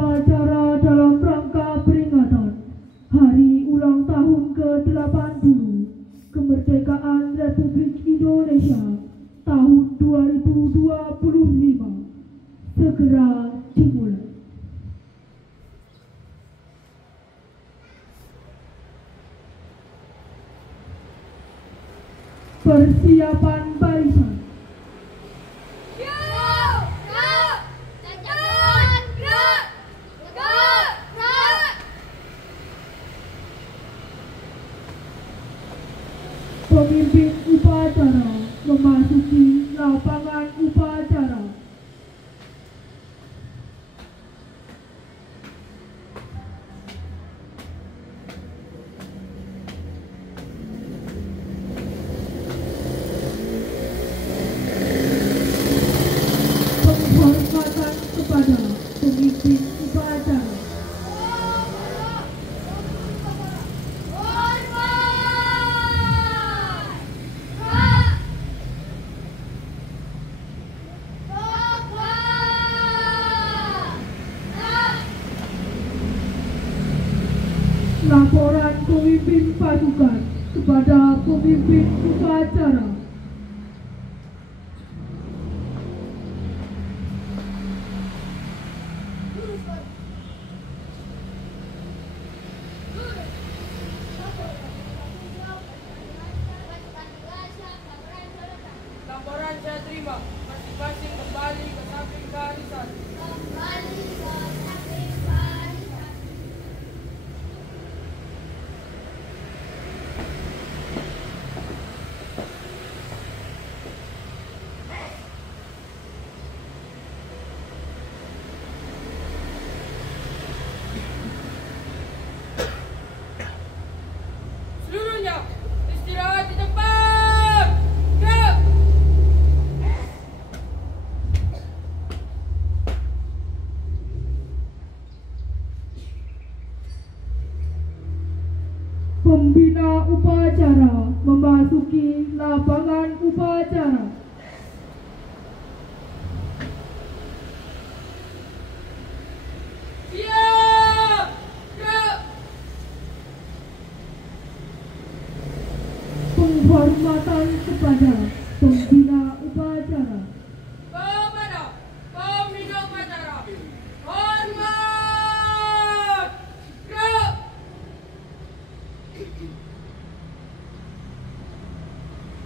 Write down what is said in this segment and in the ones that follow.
Upacara dalam rangka peringatan Hari Ulang Tahun ke-80 Kemerdekaan Republik Indonesia tahun 2025 segera dimulai. Persiapan barisan. Pemimpin upacara memasuki lapangan upacara. Penghormatan kepada pemimpin upacara. Laporan pemimpin pasukan kepada pemimpin upacara. Laporan saya terima, masing-masing kembali ke samping barisan. Seluruhnya istirahat di tempat. Gerak. Pembina upacara memasuki lapangan upacara. Siap. Gerak. Penghormatan kepada pembina upacara. Kepada pembina upacara. Hormat. Gerak.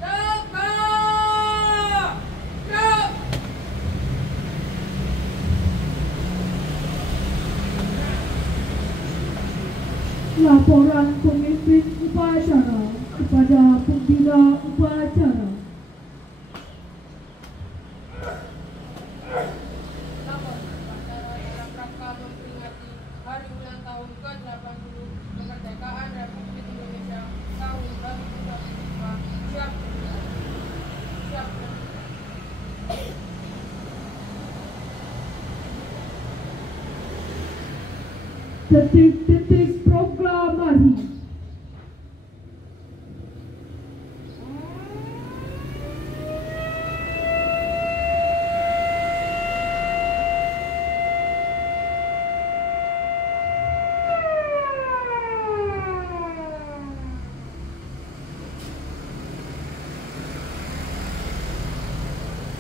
Tegak. Gerak. Laporan pemimpin upacara kepada pembina upacara. Lapor upacara dalam rangka memperingati Hari Ulang Tahun ke-80 Kemerdekaan Republik Indonesia tahun 2025. Siap. Siap. Detik-detik proklamasi.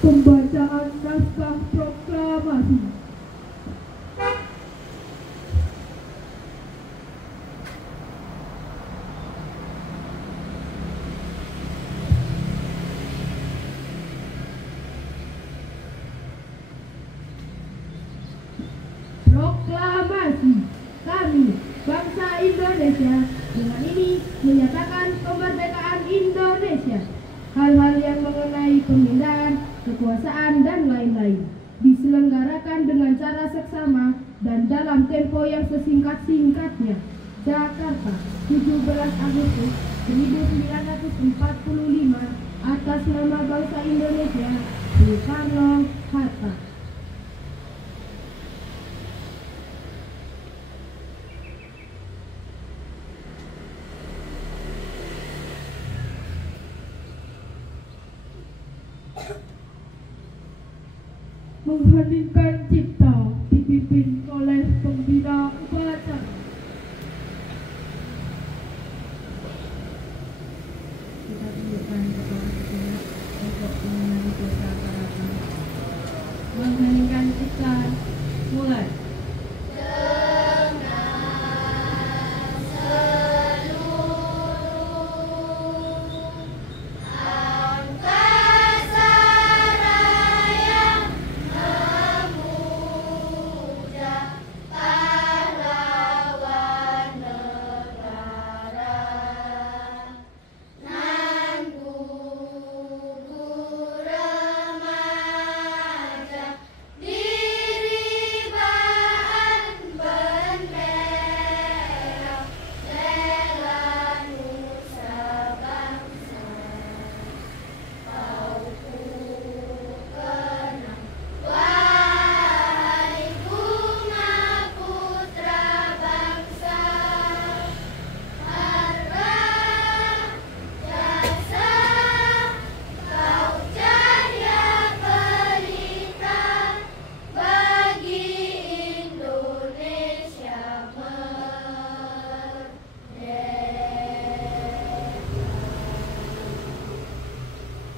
Pembacaan naskah proklamasi. Proklamasi. Kami, bangsa Indonesia, dengan ini menyatakan kemerdekaan Indonesia. Hal-hal yang mengenai pemindahan, kekuasaan, dan lain-lain diselenggarakan dengan cara seksama dan dalam tempo yang sesingkat-singkatnya. Jakarta, 17 Agustus 1945, atas nama bangsa Indonesia, Soekarno-Hatta. Mengheningkan cipta dipimpin oleh Mengheningkan cipta. Mulai.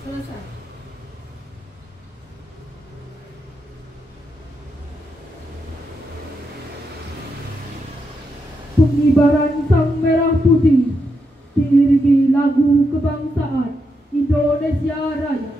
Selesai. Pengibaran sang merah putih diiringi lagu kebangsaan Indonesia Raya.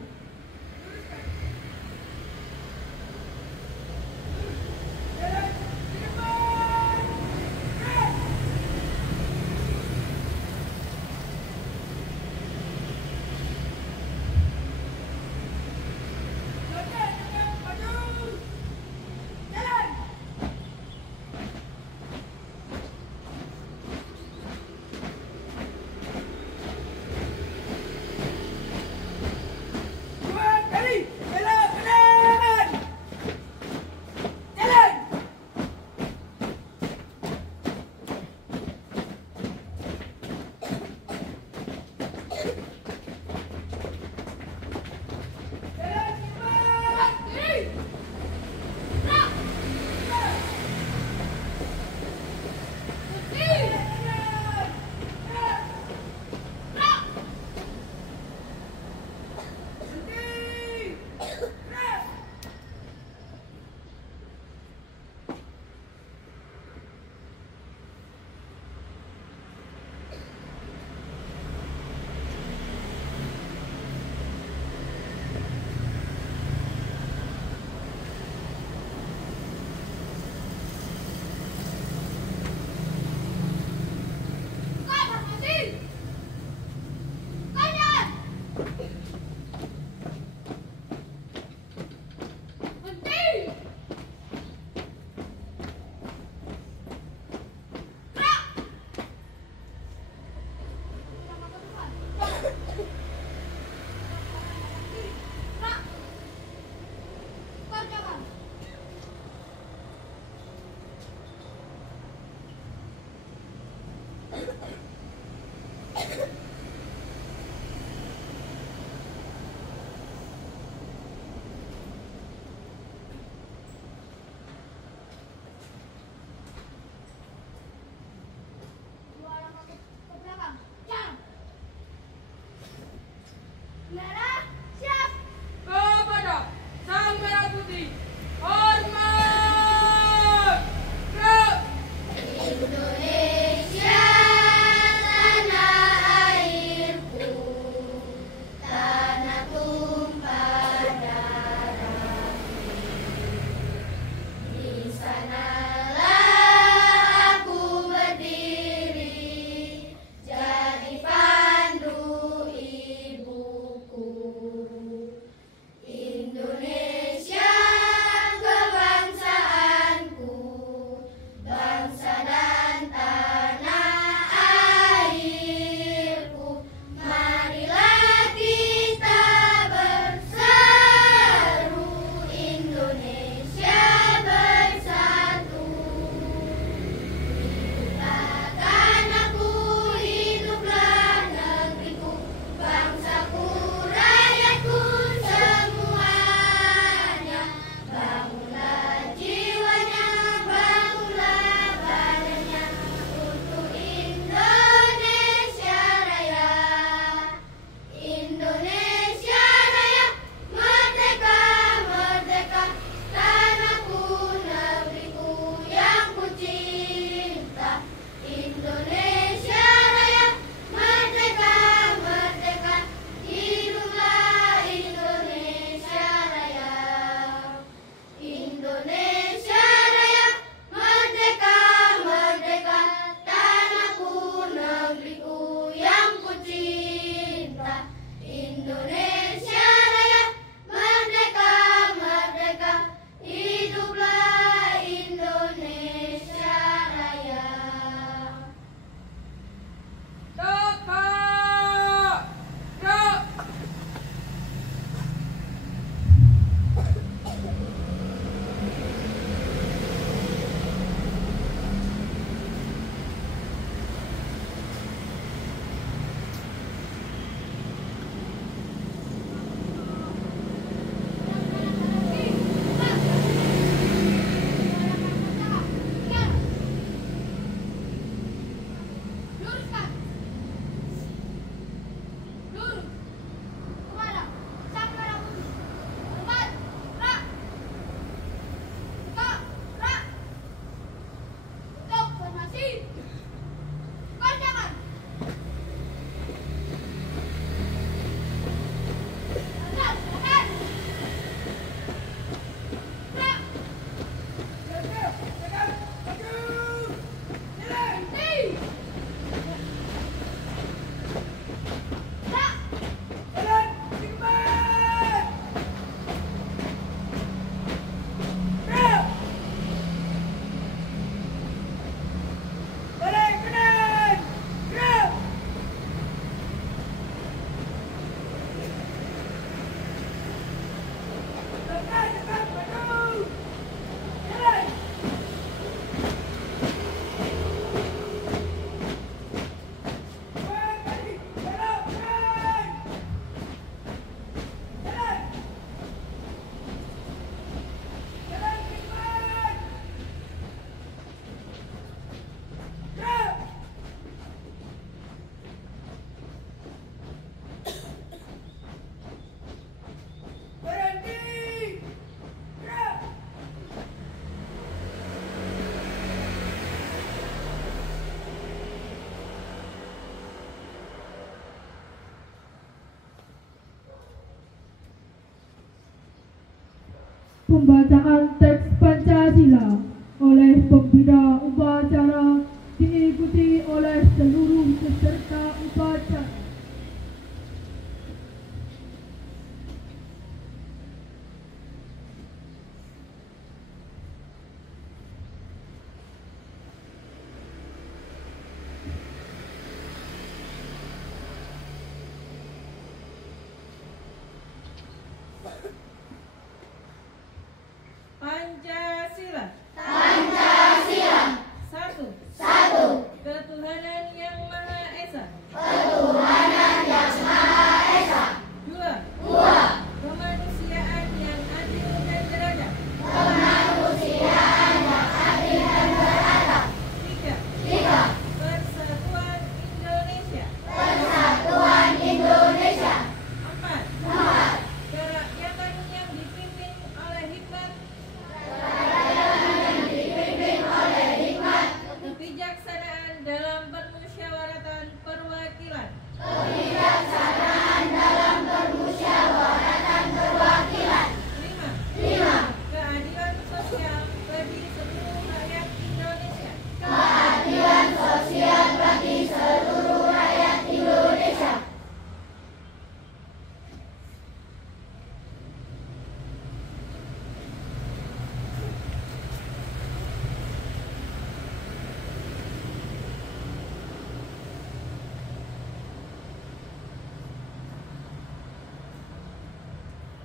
Kepada sang merah putih, hormat! Gerak! Indonesia, tanah airku, tanah tumpah darahku. Di sanalah aku berdiri, jadi pandu ibuku. Indonesia, Pembacaan teks Pancasila oleh pembina upacara diikuti oleh seluruh peserta upacara. Pancasila. Pancasila. 1. Ketuhanan yang Maha Esa. Ketuhanan yang Maha Esa. 2. 2. Kemanusiaan yang adil dan beradab. Kemanusiaan yang adil dan beradab. 3. 3. Persatuan Indonesia. Persatuan Indonesia. 4. 4. Kerakyatan yang dipimpin oleh hikmat. Kebijaksanaan dalam permusyawaratan perwakilan. Kebijaksanaan dalam permusyawaratan perwakilan. 5. 5. Keadilan sosial bagi seluruh rakyat Indonesia. Keadilan sosial bagi seluruh rakyat Indonesia.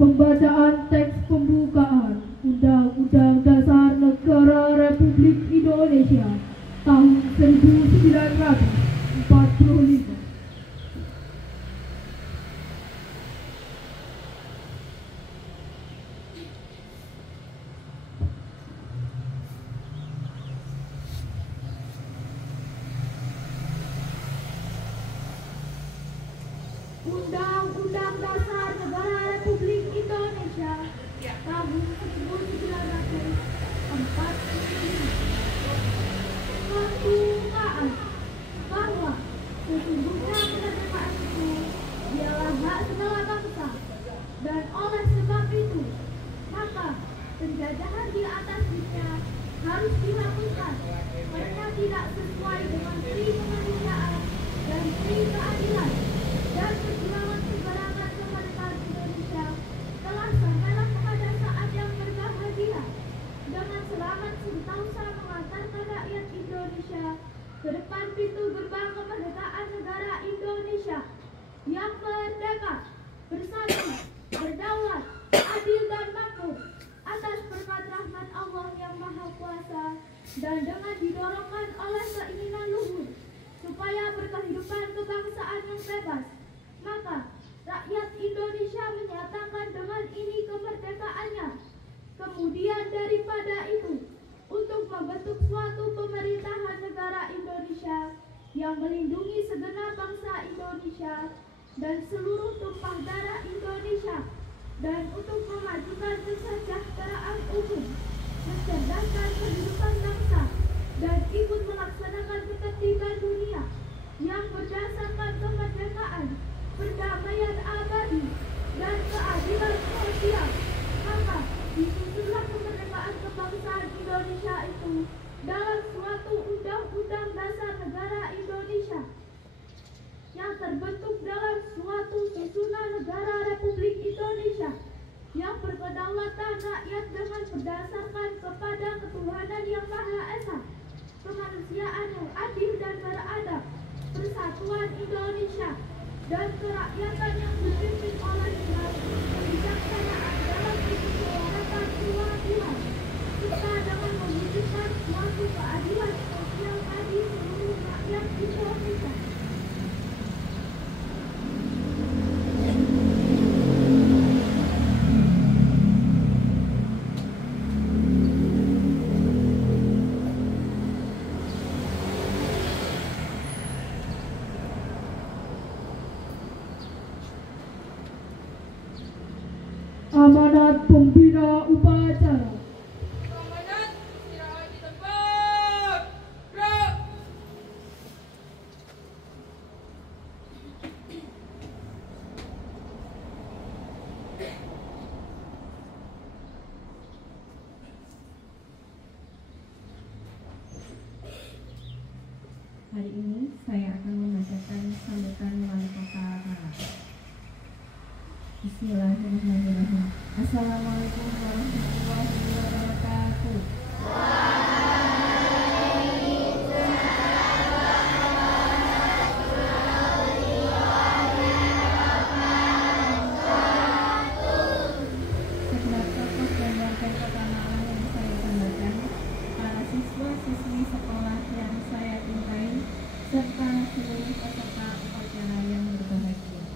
Pembacaan teks pembukaan Undang-Undang Dasar Negara Republik Indonesia tahun 1945. Undang-Undang Dasar Negara Republik Indonesia tahun 1945 pembukaan bahwa sesungguhnya kemerdekaan itu ialah hak segala bangsa, dan oleh sebab itu maka penjajahan di atasnya harus dihapuskan karena tidak sesuai dengan pri kemanusiaan dan pri keadilan, dan perjuangan keberangan kemerdekaan Indonesia telah sampailah kepada saat yang berbahagia dengan selamat sentosa mengantarkan rakyat Indonesia ke depan pintu gerbang kemerdekaan negara Indonesia yang merdeka, bersatu, berdaulat, adil dan makmur atas berkat rahmat Allah yang Maha Kuasa, dan dengan didorongkan oleh keinginan luhur supaya berkehidupan kebangsaan yang bebas, maka rakyat Indonesia menyatakan dengan ini kemerdekaannya. Kemudian daripada itu, untuk membentuk suatu pemerintahan negara Indonesia yang melindungi segenap bangsa Indonesia dan seluruh tumpah darah Indonesia, dan untuk memajukan kesejahteraan umum, mencerdaskan kehidupan bangsa, dan ikut melaksanakan ketertiban dunia yang berdasarkan kemerdekaan, perdamaian abadi, dan keadilan sosial, maka disusunlah kemerdekaan kebangsaan Indonesia itu dalam suatu undang-undang dasar negara Indonesia yang terbentuk dalam suatu susunan negara Republik Indonesia yang berkedaulatan rakyat dengan berdasarkan kepada ketuhanan yang Maha Esa, kemanusiaan yang adil dan beradab, persatuan Indonesia, dan kerakyatan yang dipimpin oleh hikmat, kebijaksanaan dalam permusyawaratan perwakilan, serta dengan mewujudkan suatu keadilan sosial bagi seluruh rakyat Indonesia. Amanat pembina upacara. Komandan, istirahat di tempat. Gerak. hari ini saya akan membacakan sambutan Wali Kota Malang. Bismillahirrahmanirrahim. Assalamualaikum warahmatullahi wabarakatuh. Segenap tokoh dan warga Kota Malang yang saya banggakan, para siswa-siswi sekolah yang saya cintai, serta seluruh peserta upacara yang berbahagia.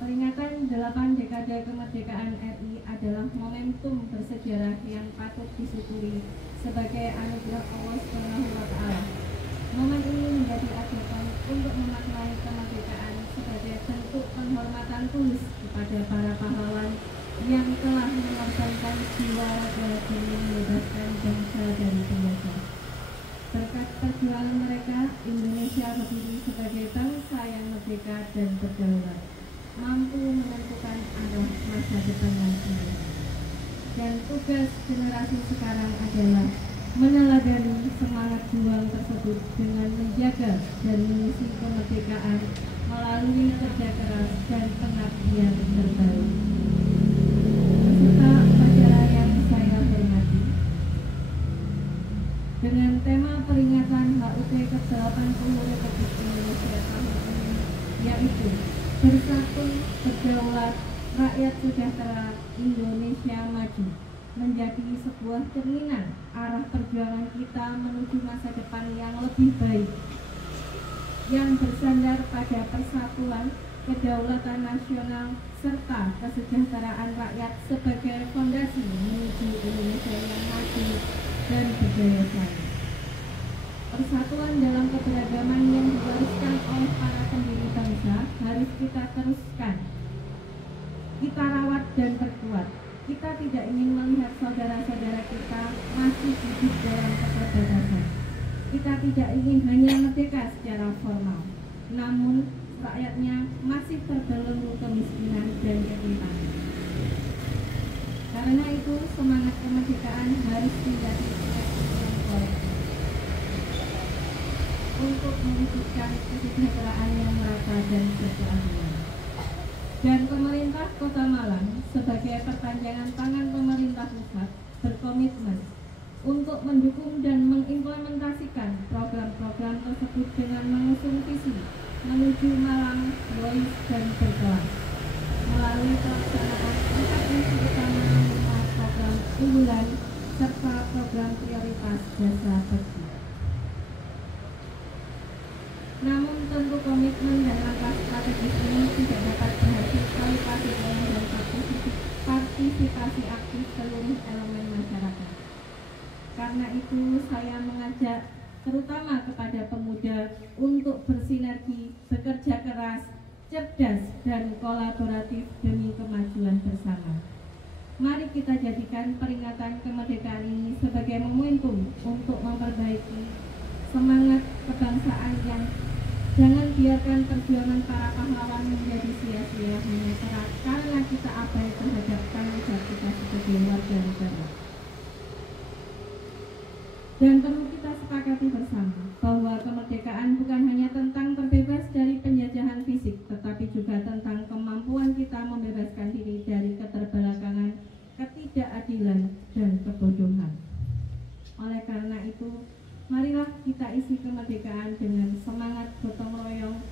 Peringatan 8 dekade kemerdekaan RI adalah momentum bersejarah yang patut disyukuri sebagai anugerah Allah SWT. Momen ini menjadi ajakan untuk memaknai kemerdekaan sebagai bentuk penghormatan tulus kepada para pahlawan yang telah mengorbankan jiwa raga demi membebaskan bangsa dari penjajah. Berkat perjuangan mereka, Indonesia berdiri sebagai bangsa yang merdeka dan berdaulat, mampu menentukan arah masa depan nanti. Dan tugas generasi sekarang adalah meneladani semangat juang tersebut dengan menjaga dan mengisi kemerdekaan melalui kerja keras dan pengabdian terbaru. Peserta upacara yang saya hormati, dengan tema peringatan HUT ke-80 Republik Indonesia tahun ini, yaitu Bersatu, Berdaulat, Rakyat Sejahtera, Indonesia Maju, menjadi sebuah cerminan arah perjuangan kita menuju masa depan yang lebih baik, yang bersandar pada persatuan, kedaulatan nasional, serta kesejahteraan rakyat sebagai fondasi menuju Indonesia yang maju dan berdaya saing. Persatuan dalam keberagaman yang diwariskan oleh para pendiri bangsa harus kita teruskan, kita rawat dan perkuat. Kita tidak ingin melihat saudara-saudara kita masih hidup dalam keterbatasan. Kita tidak ingin hanya merdeka secara formal, namun rakyatnya masih terbelenggu kemiskinan dan ketimpangan. Karena itu, semangat kemerdekaan harus menjadi kesatuan kolektif untuk mewujudkan kesejahteraan yang merata dan berkeadilan. Dan pemerintah Kota Malang sebagai perpanjangan tangan pemerintah pusat berkomitmen untuk mendukung dan mengimplementasikan program-program tersebut dengan mengusung visi menuju Malang, Lois, dan berkelas melalui pelaksanaan 4 isu utama 5 program unggulan serta program prioritas jasa bakti. Namun tentu komitmen dan langkah strategis ini tidak dapat berhasil tanpa dukungan dan partisipasi aktif seluruh elemen masyarakat. Karena itu saya mengajak terutama kepada pemuda untuk bersinergi, bekerja keras, cerdas, dan kolaboratif demi kemajuan bersama. Mari kita jadikan peringatan kemerdekaan ini sebagai momentum untuk memperbaiki semangat kebangsaan yang jangan biarkan perjuangan para pahlawan menjadi sia-sia hanya karena kita abai terhadap tanggung jawab kita sebagai warga negara. Dan perlu kita sepakati bersama bahwa kemerdekaan bukan hanya tentang terbebas dari penjajahan fisik, tetapi juga tentang kemampuan kita membebaskan diri dari keterbelakangan, ketidakadilan, dan kebodohan. Oleh karena itu, marilah kita isi kemerdekaan dengan semangat gotong royong,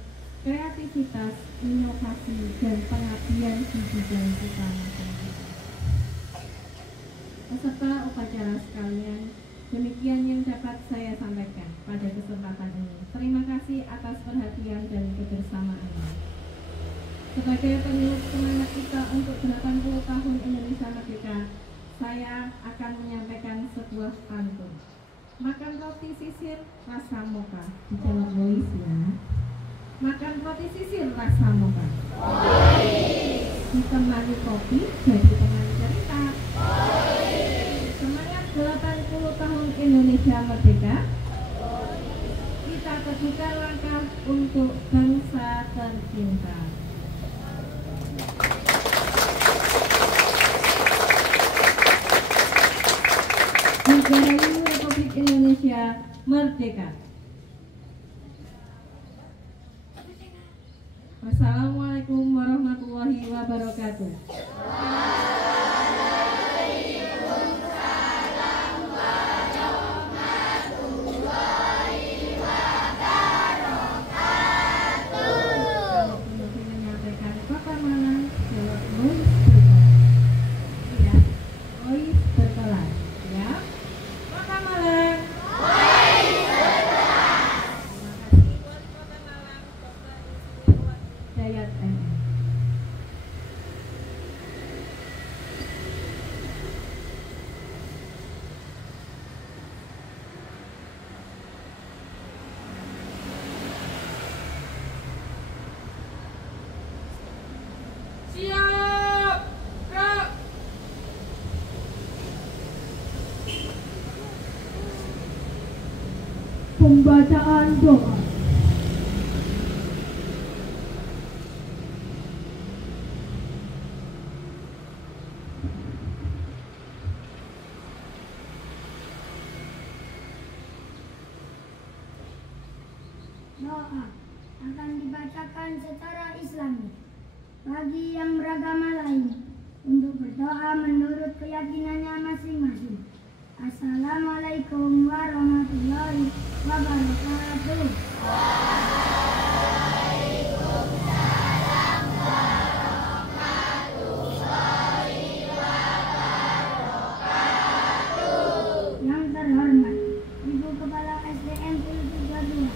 kreativitas, inovasi, dan pengabdian di bidang kita masing-masing. Peserta upacara sekalian, demikian yang dapat saya sampaikan pada kesempatan ini. Terima kasih atas perhatian dan kebersamaannya. Sebagai penilik semangat kita untuk 80 tahun Indonesia Merdeka, saya akan menyampaikan sebuah pantun. Makan roti sisir rasa mocha, dijawab Lois ya. Makan roti sisir rasa mocha, ditemani kopi jadi teman cerita. Semangat 80 tahun Indonesia Merdeka, kita teguhkan langkah untuk bangsa tercinta. Dirgahayu Republik Indonesia merdeka. Wassalamualaikum warahmatullahi wabarakatuh. Menyampaikan papaman jawab Lois berkelas. Ya, Lois berkelas. Ya, papaman. Dayat MM. Siap, gerak. Pembacaan doa. Doa akan dibacakan secara Islami bagi yang beragama lain untuk berdoa menurut keyakinannya masing-masing. Assalamualaikum warahmatullahi wabarakatuh. Yang terhormat Ibu Kepala SDN 32,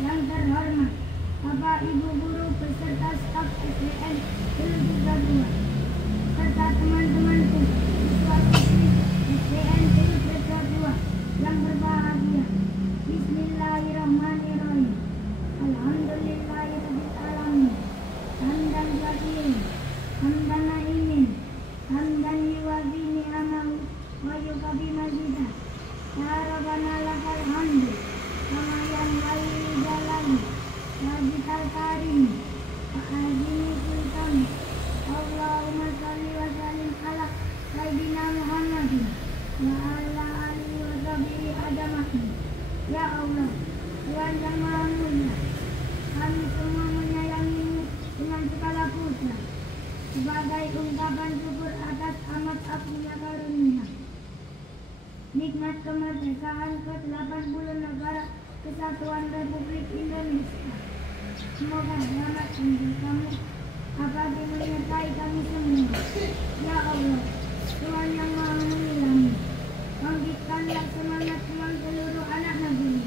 yang terhormat Bapak Ibu Guru beserta staf SDN 32, serta teman-temanku siswa-siswi SDN 32 yang berbahagia. Bismillahirrahmanirrahim. Alhamdulillahirabbil alamin. Hamdan katsiran, hamdan naimin, hamdan yuwafi ni'amahu wa yukafi mazidah. Ya Rabbana lakal hamdu kama yanbaghi li jalali wajhikal karim wa azimi sultani. Allahumma shalli wa sallim ala sayyidina Muhammadin wa ala alihi wa sahbihi ajma'in. Ya Allah, Tuhan yang Maha Mulia, kami semua menyayangimu dengan segala puja sebagai ungkapan syukur atas amat agunnya karunia. Nikmat kemerdekaan ke-80 negara Kesatuan Republik Indonesia. Semoga rahmat dan berkamu abadi menyertai kami semua. Ya Allah, Tuhan yang Maha Mengayomi, bangkitkanlah semangat seluruh anak negeri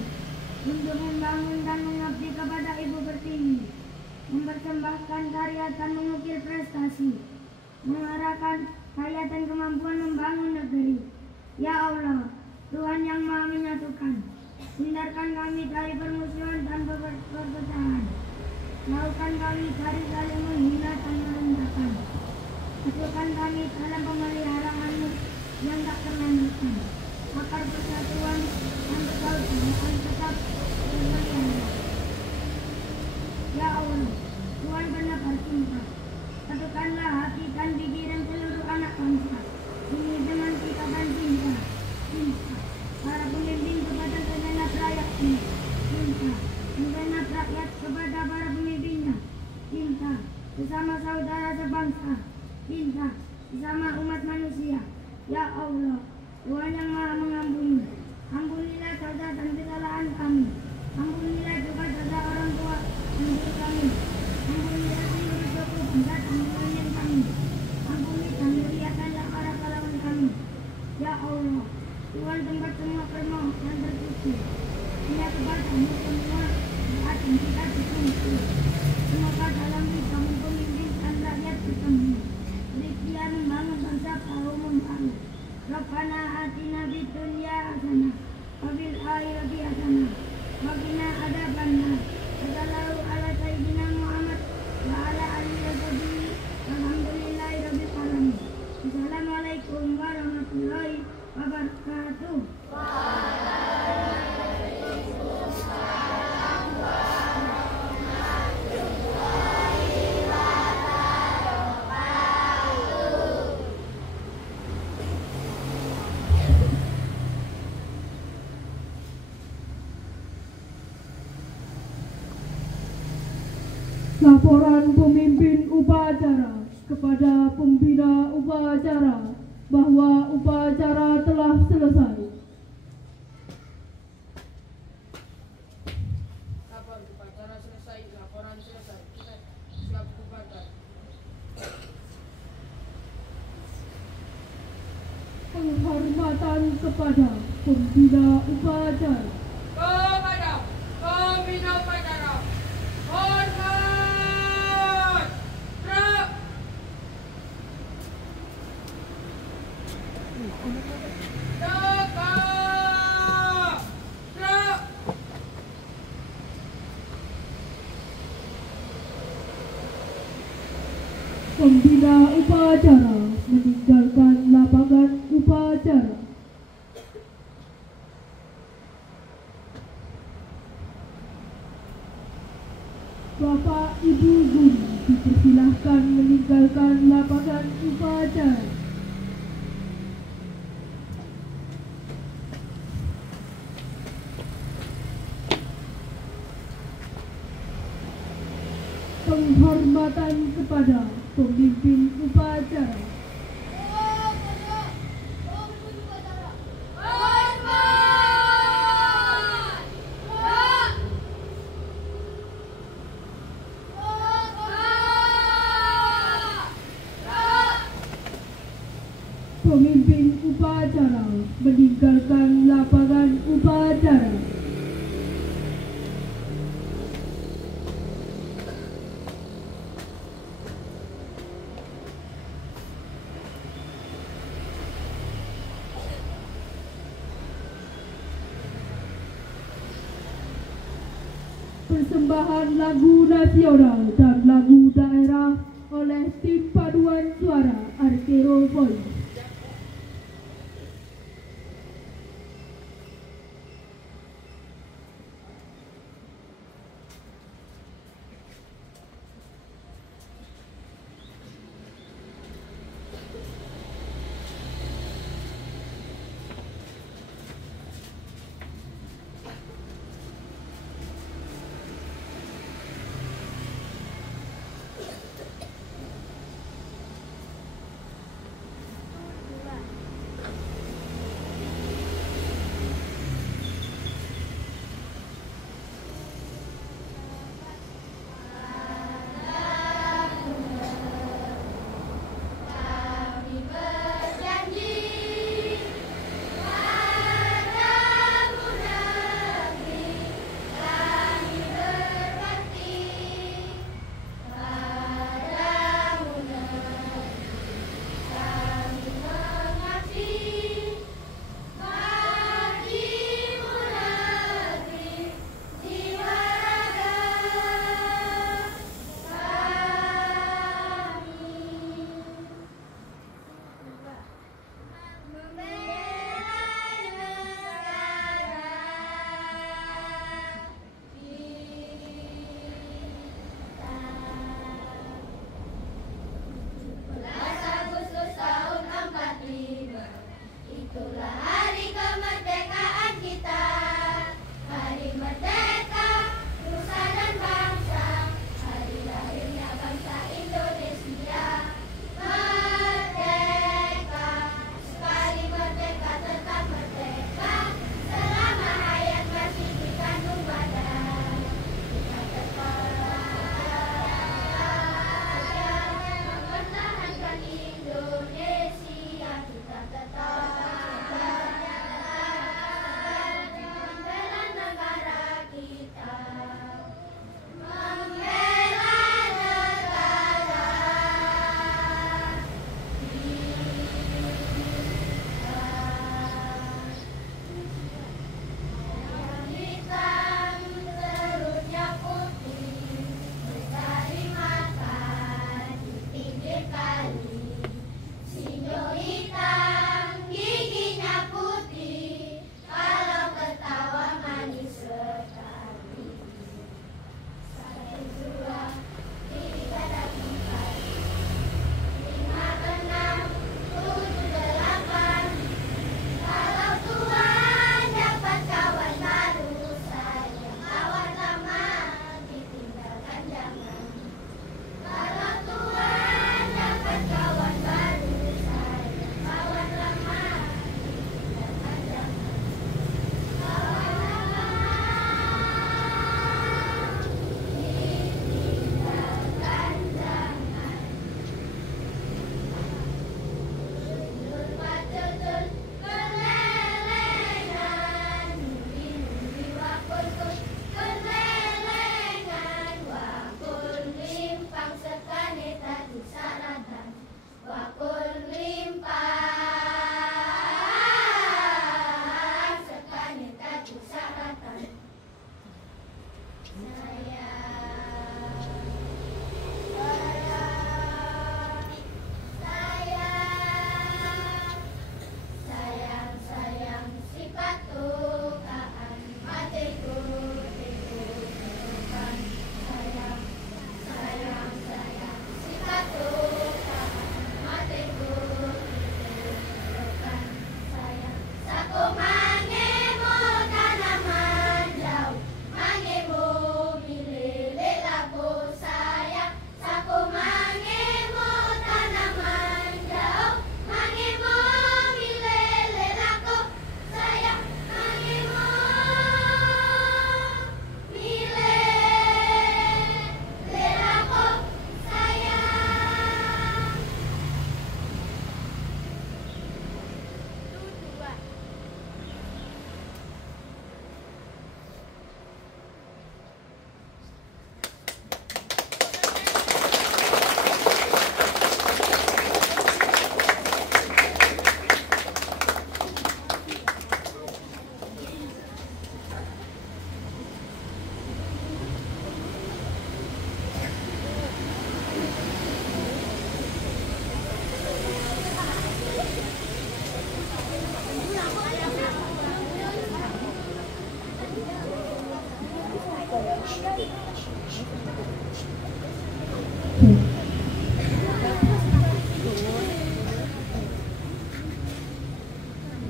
untuk membangun dan mengabdi kepada Ibu Pertiwi, mempersembahkan karya dan mengukir prestasi, mengarahkan karya dan kemampuan membangun negeri. Ya Allah, Tuhan yang Maha Menyatukan, hindarkan kami dari permusuhan dan perpecahan. Jauhkan kami dari saling menghina dan merendahkan. Masukkan kami dalam pemeliharaanmu yang tak terlanjutkan, agar persatuan dan persaudaraan tetap terpelihara. Ya Allah, Tuhan penebar cinta, satukanlah hati dan pikiran seluruh anak bangsa ini dengan ikatan cinta. Para pemimpin kepada segenap rakyatnya, cinta. Segenap rakyat kepada para pemimpinnya, cinta. Bersama saudara sebangsa, cinta. Bersama umat manusia. Ya Allah, Tuhan yang Maha Mengampuni, ampunilah dosa dan kesalahan kami. Ampunilah juga dosa orang tua dan guru kami. Ampunilah seluruh suku bangsa dan keluarga kami. Ampuni dan muliakanlah para pahlawan kami. Ya Allah, Tuhan tempat semua permohonan dan terpuji. Hanya kepadamu semua doa dan kita bersyukur. Semoga dalam hidup pemimpin dan rakyat bertemu, berikhtiar membangun bangsa bahu membangun. Rabbana atina fid dunya hasanah wa fil akhirati hasanah wa qina adzabannar. Sallallahu ala sayyidina Muhammad wa ala alihi wa sahbihi walhamdulillahirabbil alamin. Assalamualaikum warahmatullahi wabarakatuh. upacara kepada pembina upacara bahwa upacara telah selesai. Kapan upacara selesai, laporan selesai. Siap bubarkan. Penghormatan kepada pembina upacara. Kepada pembina upacara, hormat. Gerak. Tegak. Gerak. Pembina upacara meninggalkan lapangan upacara. Bapak Ibu guru dipersilahkan meninggalkan lapangan upacara. Penghormatan kepada pemimpin upacara. Pemimpin upacara meninggalkan lapangan upacara. Persembahan lagu nasional dan lagu daerah oleh tim paduan suara Arkero Voice.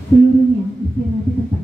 Seluruhnya istirahat di tempat.